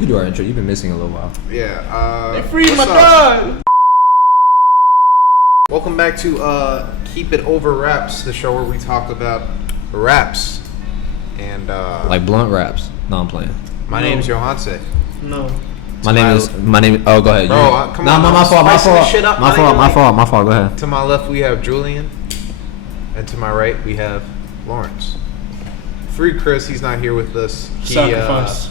You can do our intro. You've been missing a little while. Yeah. They freed my dog. Welcome back to Keep It Over Raps, the show where we talk about raps. And like blunt raps. No, I'm playing. My name's Yohance. No. My name. Oh, go ahead. Bro, come on. My fault. My fault. Go ahead. To my left we have Julian, and to my right we have Laurence. Free Chris, he's not here with us. He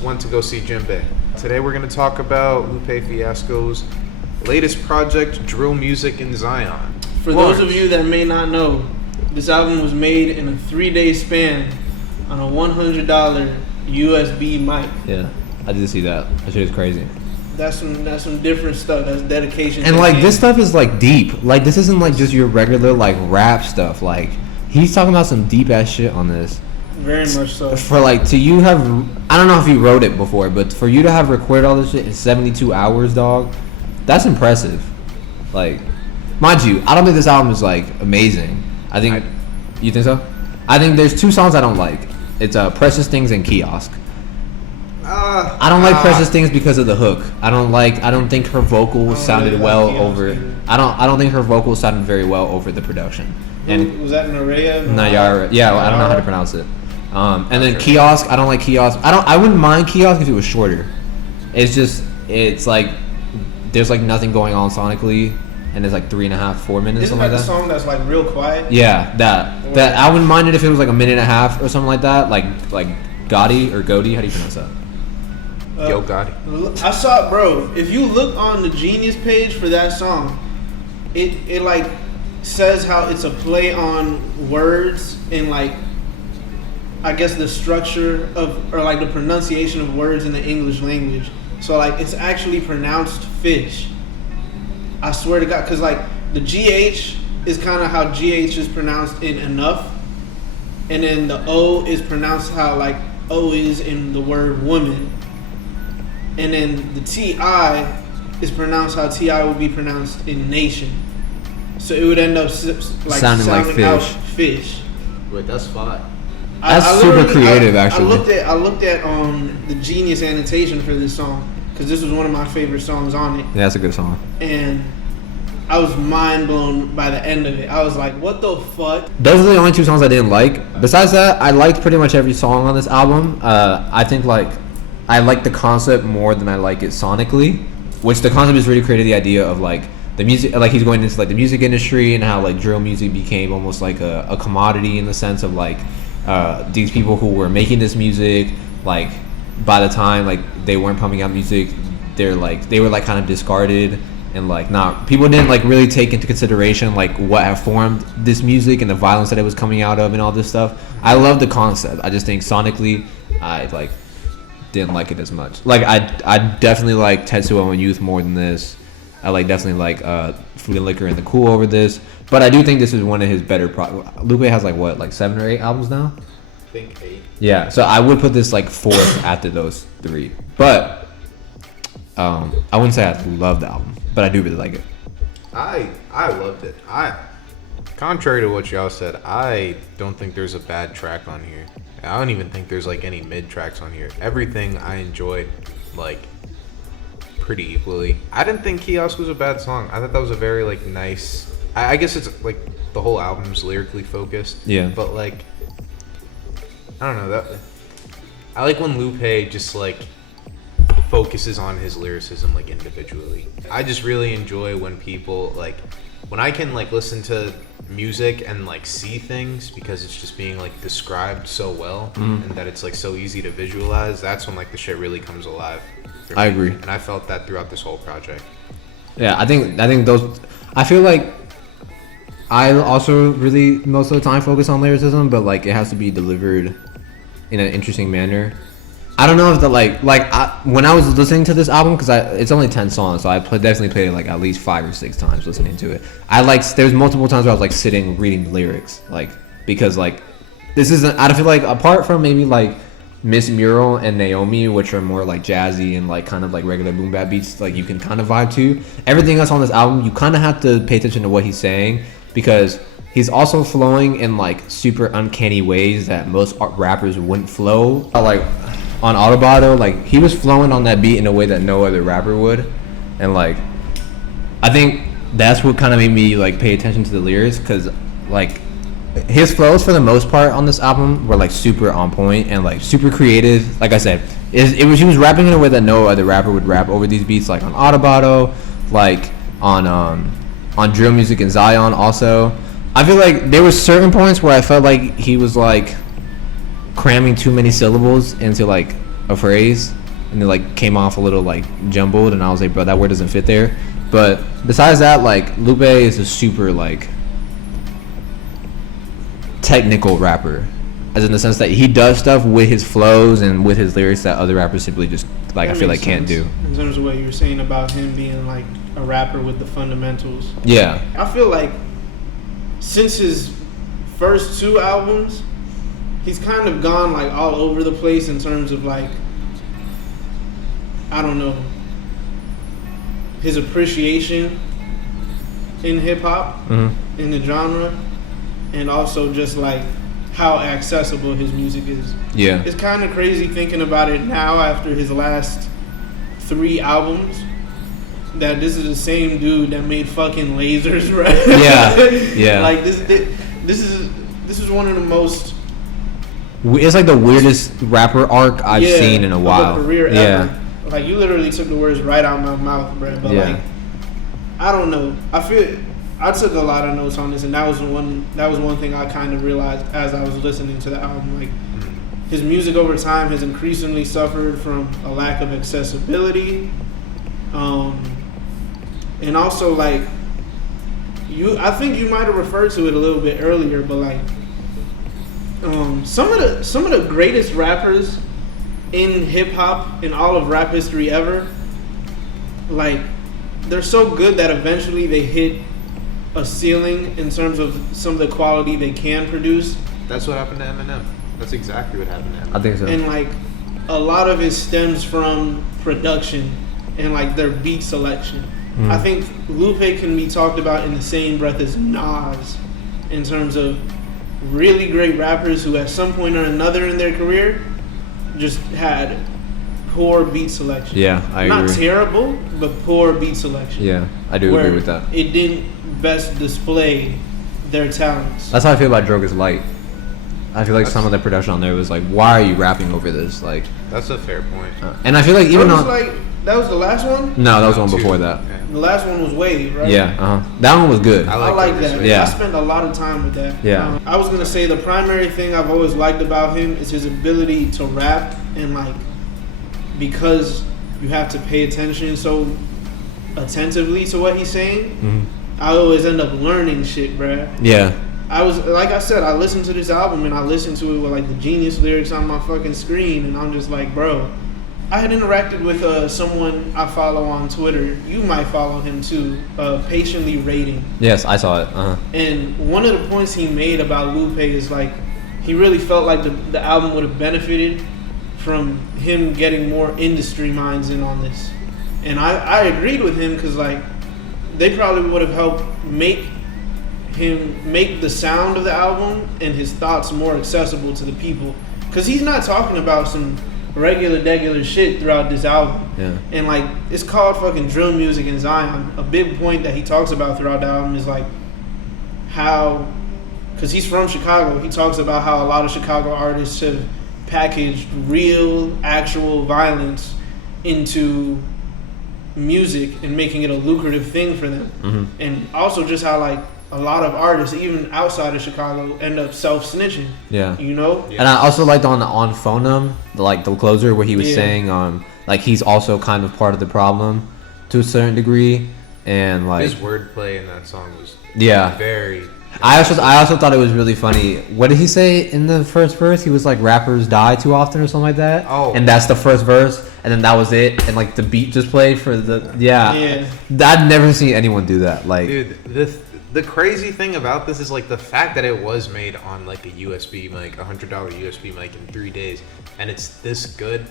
went to go see Jimbe. Today we're going to talk about Lupe Fiasco's latest project, Drill Music in Zion. For those of you that may not know, this album was made in a 3-day span on a $100 USB mic. Yeah, I did see that. That shit is crazy. That's some different stuff. That's dedication. And like this stuff is like deep. Like this isn't like just your regular like rap stuff. Like he's talking about some deep ass shit on this. Very much so. For like to you have, I don't know if you wrote it before, but for you to have recorded all this shit in 72 hours, dog, that's impressive. Like, mind you, I don't think this album is like amazing. You think so? I think there's 2 songs I don't like. It's Precious Things and Kiosk. I don't like Precious Things because of the hook. I don't think her vocals sounded well over. I don't think her vocals sounded very well over the production. And was that Nayara? Nayara. Yeah, I don't know how to pronounce it. And then Kiosk, I don't like Kiosk. I wouldn't mind Kiosk if it was shorter. It's like there's like nothing going on sonically, and it's like 3.5, 4 minutes. Isn't something that like the song that's like real quiet? Yeah, that I wouldn't mind it if it was like 1.5 minutes or something like that. Like Gotti or Gotti, how do you pronounce that? Yo Gotti. I saw it, bro. If you look on the Genius page for that song, it like says how it's a play on words and like I guess the structure of or like the pronunciation of words in the English language. So like it's actually pronounced fish. I swear to God, because like the GH is kind of how GH is pronounced in enough, and then the O is pronounced how like O is in the word woman, and then the TI is pronounced how TI would be pronounced in nation. So it would end up like sounding like fish. Out fish. Wait, that's fine. That's super creative, actually. I looked at the Genius annotation for this song because this was one of my favorite songs on it. Yeah, that's a good song. And I was mind blown by the end of it. I was like, "What the fuck?" Those are the only 2 songs I didn't like. Besides that, I liked pretty much every song on this album. I think like I like the concept more than I like it sonically, which the concept is really created the idea of like the music, like he's going into like the music industry and how like drill music became almost like a commodity in the sense of like these people who were making this music, like by the time like they weren't pumping out music, they were like kind of discarded, and like people didn't like really take into consideration like what had formed this music and the violence that it was coming out of and all this stuff. I love the concept. I just think sonically I like didn't like it as much. Like I definitely like Tetsuo and Youth more than this. I definitely like Food and Liquor and The Cool over this. But I do think this is one of his better Lupe has like 7 or 8 albums now? I think 8. Yeah, so I would put this like 4th after those 3. But I wouldn't say I love the album, but I do really like it. I loved it. Contrary to what y'all said, I don't think there's a bad track on here. I don't even think there's like any mid tracks on here. Everything I enjoyed like pretty equally. I didn't think Kiosk was a bad song. I thought that was a very like nice. I guess it's like the whole album's lyrically focused. Yeah. But like, I don't know that. I like when Lupe just like focuses on his lyricism like individually. I just really enjoy when people like when I can like listen to music and like see things because it's just being like described so well and that it's like so easy to visualize. That's when like the shit really comes alive. I agree. And I felt that throughout this whole project. Yeah, I think those. I feel like I also really most of the time focus on lyricism, but like it has to be delivered in an interesting manner. I don't know if when I was listening to this album, because it's only 10 songs, so I definitely played it like at least 5 or 6 times listening to it. There's multiple times where I was like sitting reading the lyrics, like because like this isn't. I feel like apart from maybe like Miss Mural and Naomi, which are more like jazzy and like kind of like regular boom bap beats, like you can kind of vibe to. Everything else on this album, you kind of have to pay attention to what he's saying because he's also flowing in like super uncanny ways that most rappers wouldn't flow. Like on Autobotto, like he was flowing on that beat in a way that no other rapper would, and like I think that's what kind of made me like pay attention to the lyrics, because like his flows for the most part on this album were like super on point and like super creative. Like I said, it was he was rapping in a way that no other rapper would rap over these beats, like on Autobotto, like on Drill Music and Zion also. I feel like there were certain points where I felt like he was like cramming too many syllables into like a phrase, and it like came off a little like jumbled, and I was like, bro, that word doesn't fit there. But besides that, like Lupe is a super like technical rapper, as in the sense that he does stuff with his flows and with his lyrics that other rappers simply just like, I feel like can't do. In terms of what you were saying about him being like a rapper with the fundamentals. Yeah. I feel like since his first 2 albums, he's kind of gone like all over the place in terms of like, I don't know, his appreciation in hip hop, in the genre, and also just like how accessible his music is. Yeah. It's kind of crazy thinking about it now after his last 3 albums, that this is the same dude that made fucking Lasers, right? Yeah. Like this is one of the most. It's like the weirdest rapper arc I've seen in a while. Of a career ever. Like you literally took the words right out of my mouth, bro. But like, I don't know. I feel I took a lot of notes on this, and that was one thing I kind of realized as I was listening to the album. Like, his music over time has increasingly suffered from a lack of accessibility, and also like I think you might have referred to it a little bit earlier, but like some of the greatest rappers in hip hop in all of rap history ever, like they're so good that eventually they hit a ceiling in terms of some of the quality they can produce. That's what happened to Eminem. That's exactly what happened to Eminem. I think so. And like a lot of it stems from production and like their beat selection. I think Lupe can be talked about in the same breath as Nas in terms of really great rappers who at some point or another in their career just had poor beat selection. Yeah, I agree. Not terrible, but poor beat selection. Yeah, I do agree with that. It didn't best display their talents. That's how I feel about Droga's Light. I feel like some of the production on there was like, why are you rapping over this? Like, that's a fair point. And I feel like even on that was the last one? No, that was one before that. Yeah. The last one was Wave, right? Yeah, That one was good. I like that. Yeah. I spent a lot of time with that. Yeah. I was gonna say the primary thing I've always liked about him is his ability to rap, and like because you have to pay attention so attentively to what he's saying, I always end up learning shit, bruh. Yeah. I was like I said, I listened to this album and I listened to it with like the Genius lyrics on my fucking screen, and I'm just like, bro. I had interacted with someone I follow on Twitter. You might follow him too. Patiently Rating. Yes, I saw it. And one of the points he made about Lupe is like he really felt like the album would have benefited from him getting more industry minds in on this. And I agreed with him because like they probably would have helped make the sound of the album and his thoughts more accessible to the people. Because he's not talking about some regular shit throughout this album. Yeah. And like it's called fucking Drill Music and Zion. A big point that he talks about throughout the album is like how, because he's from Chicago, he talks about how a lot of Chicago artists have packaged real, actual violence into music and making it a lucrative thing for them. And also just how like a lot of artists, even outside of Chicago, end up self-snitching. Yeah. You know? And I also liked on Phonem, the closer, where he was saying like he's also kind of part of the problem to a certain degree, and like his wordplay in that song was very. I also thought it was really funny. What did he say in the first verse? He was like, rappers die too often or something like that. Oh. And that's the first verse, and then that was it, and like the beat just played for the I'd never seen anyone do that. Like, dude, the crazy thing about this is like the fact that it was made on like a USB mic, $100 USB mic in 3 days, and it's this good,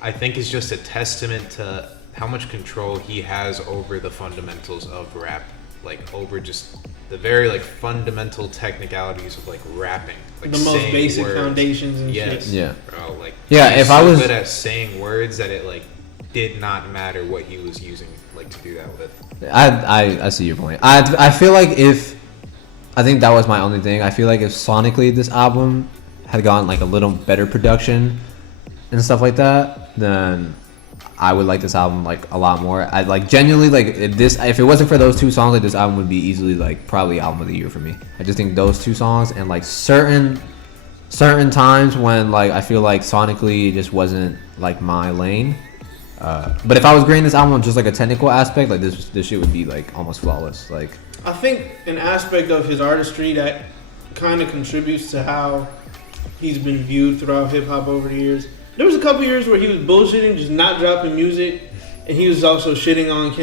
I think is just a testament to how much control he has over the fundamentals of rap, like over just the very like fundamental technicalities of like rapping, like the most saying basic words. foundations and Yes. shit. Yeah. Bro, like Yeah, he's if I so was- good at saying words that it like did not matter what he was using like to do that with. I see your point. I feel like I think that was my only thing. I feel like if sonically this album had gotten like a little better production and stuff like that, then I would like this album like a lot more. I like genuinely like if it wasn't for those two songs, like this album would be easily like probably album of the year for me. I just think those two songs and like certain times when like I feel like sonically it just wasn't like my lane. But if I was grading this album on just like a technical aspect, like this shit would be like almost flawless. Like I think an aspect of his artistry that kind of contributes to how he's been viewed throughout hip hop over the years. There was a couple years where he was bullshitting, just not dropping music, and he was also shitting on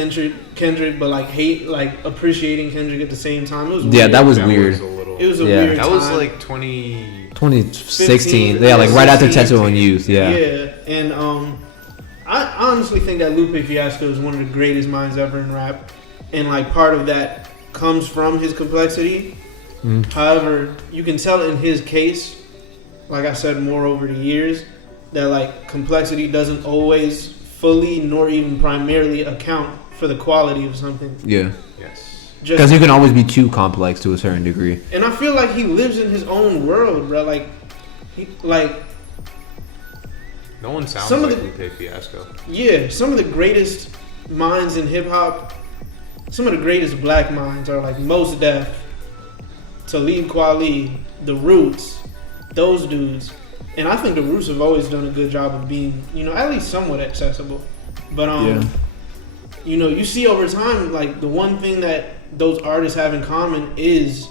Kendrick, but like appreciating Kendrick at the same time. It was weird. that was weird. Was a little, It was a Yeah. weird that time. was like 2016, yeah, like right after 16, Tetsuo and Youth, yeah. And I honestly think that Lupe Fiasco is one of the greatest minds ever in rap, and like part of that comes from his complexity. However, you can tell in his case, like I said more over the years, that like complexity doesn't always fully nor even primarily account for the quality of something. Yeah. yes. Because you can always be too complex to a certain degree. And I feel like he lives in his own world, bro. Like, No one sounds Some of like the- Lupe Fiasco. yeah, some of the greatest minds in hip hop, some of the greatest black minds are like Mos Def, Talib Kweli, The Roots, those dudes. And I think The Roots have always done a good job of being, at least somewhat accessible. But you see over time, like the one thing that those artists have in common is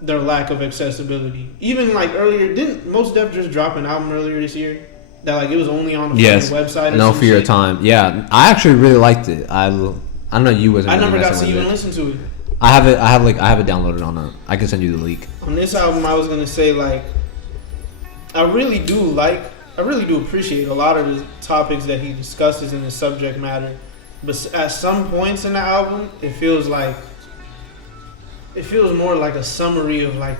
their lack of accessibility. Even like earlier, didn't Mos Def just drop an album earlier this year that like it was only on the website? Or No some Fear shit? of Time. Yeah, I actually really liked it. I don't know, you wasn't. I really never got messing to with even it. listen to it. I have it. I have it downloaded on a. I can send you the leak. On this album, I was gonna say like, I really do appreciate a lot of the topics that he discusses in the subject matter, but at some points in the album, it feels more like a summary of like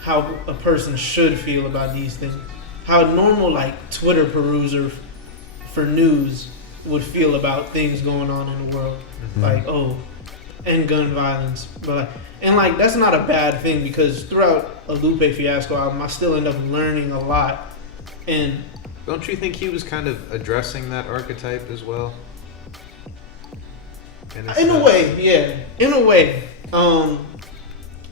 how a person should feel about these things, how a normal like Twitter peruser for news would feel about things going on in the world, like and gun violence, but that's not a bad thing because throughout a Lupe Fiasco album, I still end up learning a lot. And Don't you think he was kind of addressing that archetype as well? in a way, yeah, in a way, I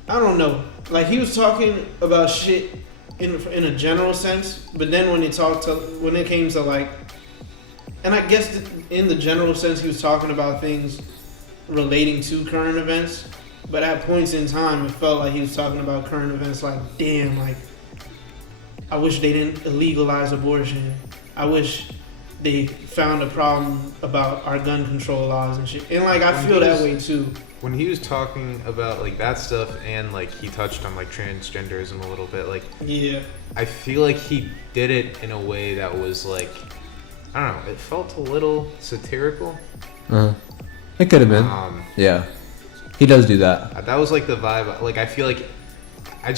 don't know. Like he was talking about shit in a general sense, but then when it came to like, and I guess in the general sense, he was talking about things relating to current events, but at points in time it felt like he was talking about current events like, damn, like I wish they didn't illegalize abortion, I wish they found a problem about our gun control laws and shit, and like I feel that way too. When he was talking about like that stuff and like he touched on like transgenderism a little bit, like Yeah, I feel like he did it in a way that was like, I don't know, it felt a little satirical. It could have been. Yeah, he does do that. That was like the vibe. Like I just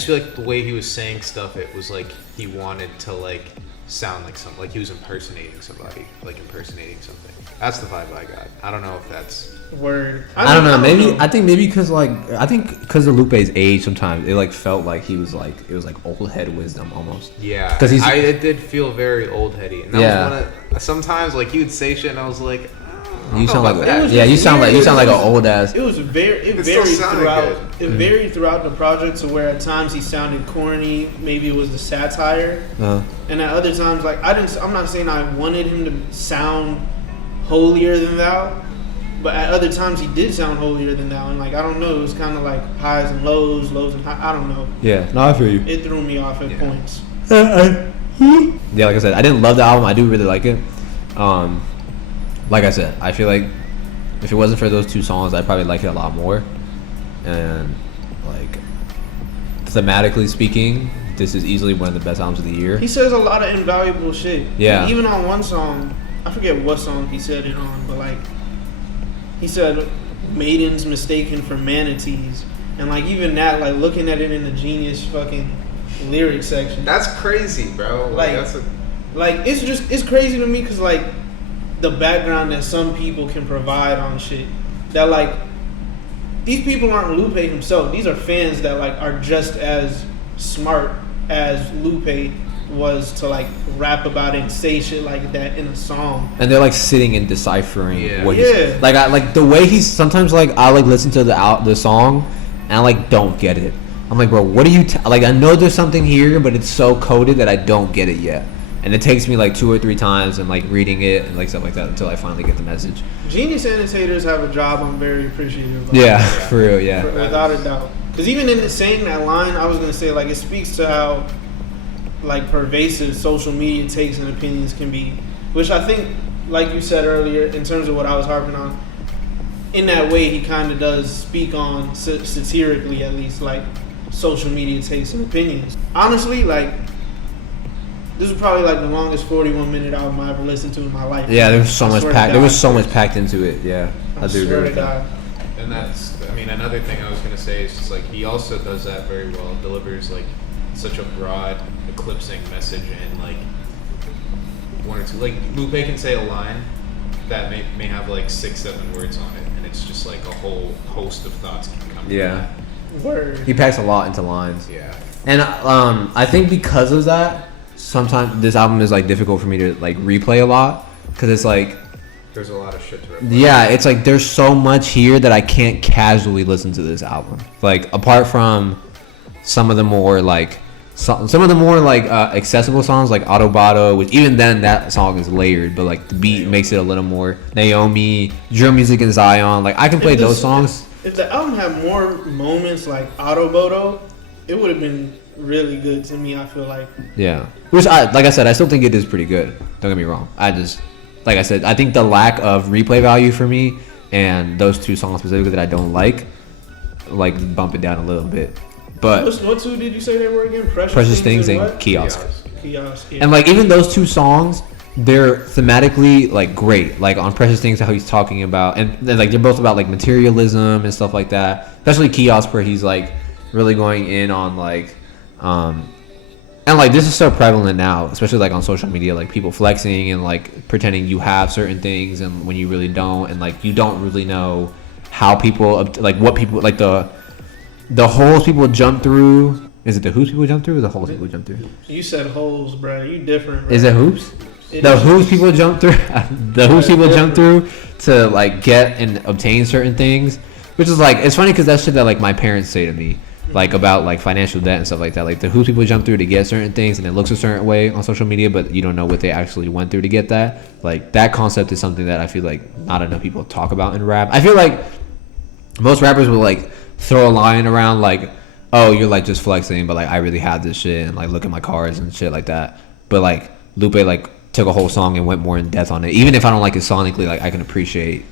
feel like the way he was saying stuff, it was like he wanted to like sound like something, like he was impersonating somebody, like impersonating something. That's the vibe I got. I don't know if that's word. I don't know. I think because of Lupe's age, sometimes it like felt like it was like old head wisdom almost. yeah. 'Cause it did feel very old heady, and that Yeah. was one of sometimes like he would say shit, and I was like, You sound like It was yeah. You just sound like weird. an old ass. It was It varied still sounded throughout. good. It varied throughout the project to where at times he sounded corny. Maybe it was the satire, and at other times, like I'm not saying I wanted him to sound holier than thou, but at other times he did sound holier than thou, and like I don't know, it was kind of like highs and lows and highs. I don't know. Yeah, no, I feel you. It threw me off at points. Yeah, like I said, I didn't love the album. I do really like it. Like I said, I feel like if it wasn't for those two songs, I'd probably like it a lot more. And like thematically speaking, this is easily one of the best albums of the year. He says a lot of invaluable shit. Yeah. Even on one song, I forget what song he said it on, but like he said maidens mistaken for manatees. And like even that, like looking at it in the Genius fucking lyric section, That's crazy, bro. Like, That's a, like it's crazy to me because like the background that some people can provide on shit that like these people aren't Lupe himself. These are fans that like are just as smart as Lupe was to like rap about it and say shit like that in a song. And they're like sitting and deciphering what Yeah. he's like. I like the way he's sometimes like I like listen to the song and I like don't get it. I'm like, bro, what are you like? I know there's something here, but it's so coded that I don't get it yet. And it takes me like 2 or 3 times and like reading it and like stuff like that until I finally get the message. Genius annotators have a job I'm very appreciative of. Yeah, for real, yeah. Without a doubt. Because even in saying that line, I was gonna say like it speaks to how like pervasive social media takes and opinions can be, which I think, like you said earlier, in terms of what I was harping on, in that way he kind of does speak on satirically at least like social media takes and opinions. Honestly, like this is probably like the longest 41-minute album I ever listened to in my life. Yeah, there was so I much swear to packed. God. There was so much packed into it. Yeah, I do swear agree to with that. God. and that's, I mean, another thing I was gonna say is just like he also does that very well. Delivers like such a broad, eclipsing message in like 1 or 2. Like Lupe can say a line that may have like 6-7 words on it, and it's just like a whole host of thoughts can come. Yeah, Word. he packs a lot into lines. Yeah. And I think because of that, sometimes this album is like difficult for me to like replay a lot because it's like, There's a lot of shit to it. yeah, it's like there's so much here that I can't casually listen to this album. Like apart from some of the more like some of the more like accessible songs like Autobado, which even then that song is layered, but like the beat makes it a little more Naomi, drill music in Zion. Like I can play those songs. If the album had more moments like Autobodo, it would have been really good to me, I feel like. Yeah. Which like I said, I still think it is pretty good. Don't get me wrong. I just, like I said, I think the lack of replay value for me and those 2 songs specifically that I don't like bump it down a little bit. But What 2 did you say they were again? Precious Things and what? Kiosk. Kiosk. Yeah. And like even those 2 songs, they're thematically like great. Like on Precious Things, how he's talking about, and like they're both about like materialism and stuff like that. Especially Kiosk, where he's like really going in on like, and like this is so prevalent now, especially like on social media, like people flexing and like pretending you have certain things and when you really don't, and like you don't really know how people like what people like the holes people jump through. Is it the hoops people jump through or the holes people jump through? You said holes, bro. You different, bro. Is it hoops? It The is. hoops people jump through, the hoops people jump through to like get and obtain certain things, which is like it's funny because that's shit that like my parents say to me, like about like financial debt and stuff like that. Like the hoops people jump through to get certain things, and it looks a certain way on social media, but you don't know what they actually went through to get that. Like that concept is something that I feel like not enough people talk about in rap. I feel like most rappers will like throw a line around like, oh, you're like just flexing, but like I really have this shit and like look at my cars and shit like that. But like Lupe like took a whole song and went more in depth on it. Even if I don't like it sonically, like I can appreciate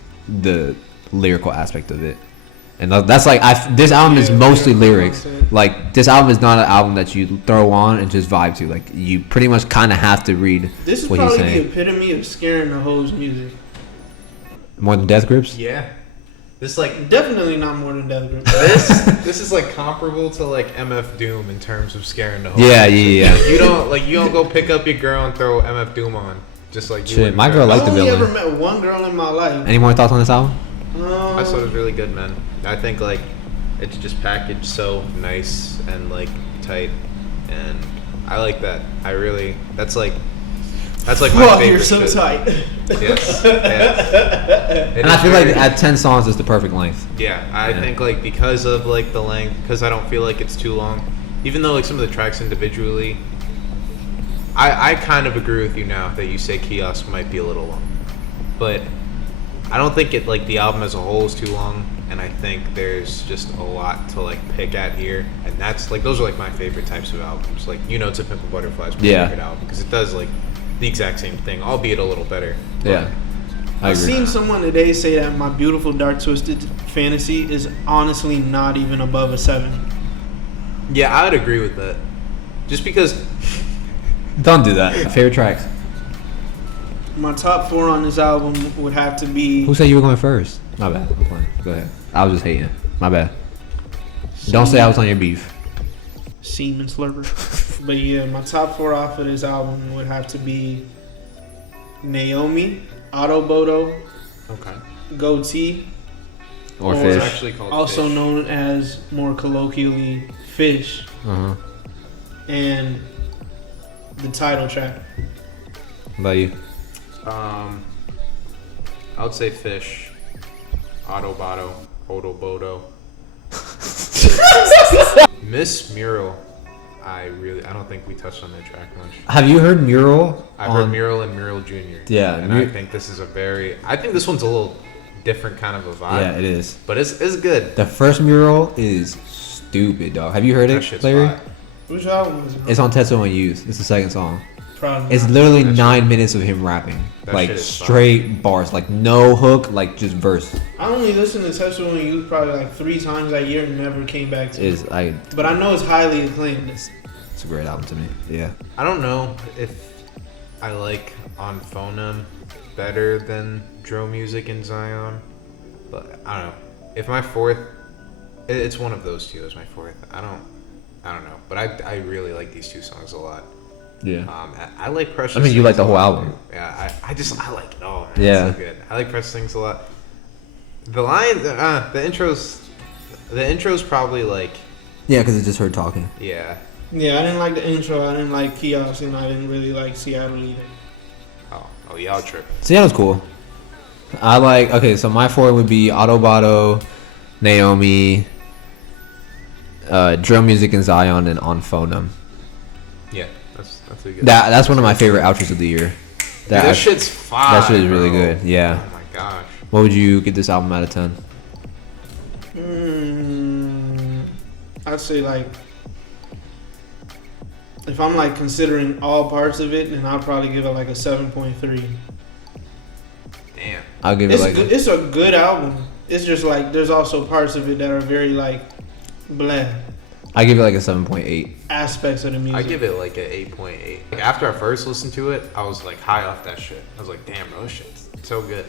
the lyrical aspect of it. And that's like this album is mostly lyrics. Like this album is not an album that you throw on and just vibe to. Like you pretty much kind of have to read This is what he's probably the saying. epitome of scaring the hoes music. More than Death Grips. Yeah. This like Definitely not more than Death Grip. this is like comparable to like MF Doom in terms of scaring the hoes. Yeah. You don't go pick up your girl and throw MF Doom on. Just like you Shit, would my in girl Paris. liked I've the only villain. ever met one girl in my life. Any more thoughts on this album? I thought it was really good, man. I think like it's just packaged so nice and like tight, and I like that. That's like my Fuck, favorite. you're so shit. tight. Yes. Yeah. And I feel like at 10 songs is the perfect length. Yeah, I Yeah. think like because of like the length, because I don't feel like it's too long. Even though like some of the tracks individually, I kind of agree with you now that you say Kiosk might be a little long, but I don't think it like the album as a whole is too long, and I think there's just a lot to like pick at here, and that's like those are like my favorite types of albums. Like To Pimp a Butterfly is my Yeah. favorite album because it does like the exact same thing, albeit a little better. Yeah. I I've agree. seen someone today say that My Beautiful Dark Twisted Fantasy is honestly not even above a 7. Yeah, I would agree with that. Just because Don't do that. Favorite tracks. My top 4 on this album would have to be Who said you were going first? My bad. I'm playing. Go ahead. I was just hating. My bad. Don't say I was on your beef. Semen slurper. But yeah, my top 4 off of this album would have to be Naomi, Autobodo, Okay. Goatee, Or It's Fish. actually called also Fish. known as more colloquially Fish, Uh-huh. and the title track. How about you? I would say Fish, Autobodo, Odobodo. Miss Mural. I don't think we touched on that track much. Have you heard Mural? I've heard Mural and Mural Jr. Yeah, and I think this is I think this one's a little different kind of a vibe. Yeah, it is. But it's good. The first Mural is stupid, dog. Have you heard That it, shit's Larry? fire. Which album is it? It's on Tetsuo and Youth. It's the second song. Probably It's not. literally That 9 minutes of him rapping. That Like shit is fire. straight bars. Like no hook, like just verse. I only listened to Tetsuo and Youth probably like 3 times that year and never came back to it. But I know it's highly acclaimed. It's a great album to me. Yeah. I don't know if I like On Phonem better than Drill Music and Zion, but I don't know. If my fourth, it's one of those two as my fourth. I don't know, but I really like these 2 songs a lot. Yeah. I like Precious. I mean, you Things like the a whole lot, album. too. Yeah, I like it all. Man. Yeah. It's so good. I like Precious Things a lot. The line, the intro's probably like, Yeah, because it's just her talking. yeah. Yeah, I didn't like the intro. I didn't like Kiosk, and I didn't really like Seattle either. Oh, y'all tripping. Seattle's cool. So my 4 would be Autobodo, Naomi, Drill Music and Zion, and On Phonem. Yeah, that's a good. That's one of my favorite outros of the year. That shit's fire. That shit is really bro. good. Yeah. Oh my gosh. What would you get this album out of 10? I'd say like, if I'm like considering all parts of it, then I'll probably give it like a 7.3. Damn. I'll give it It's like good, it's a good album. It's just like there's also parts of it that are very like blah I give it like a 7.8. aspects of the music. I give it like an 8.8. Like after I first listened to it, I was like high off that shit. I was like, damn, bro, this shit's so good.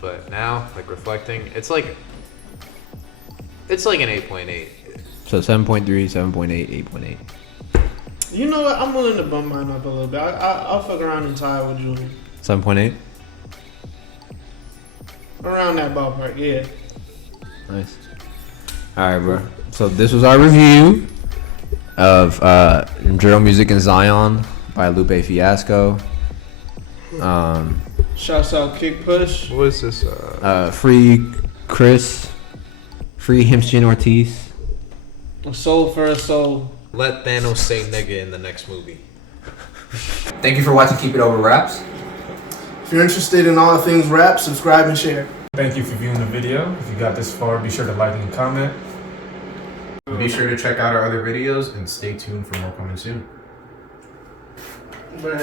But now, like reflecting, it's like an 8.8. So 7.3, 7.8, 8.8. You know what? I'm willing to bump mine up a little bit. I'll fuck around and tie it with Julian. 7.8? Around that ballpark, yeah. Nice. Alright, bro. So this was our review of Drill Music and Zion by Lupe Fiasco. Shouts out Kick Push. What is this? Free Chris. Free Himshin Ortiz. A soul for a soul. Let Thanos say nigga in the next movie. Thank you for watching Keep It Over Raps. If you're interested in all things rap, subscribe and share. Thank you for viewing the video. If you got this far, be sure to like and comment. Be sure to check out our other videos and stay tuned for more coming soon. But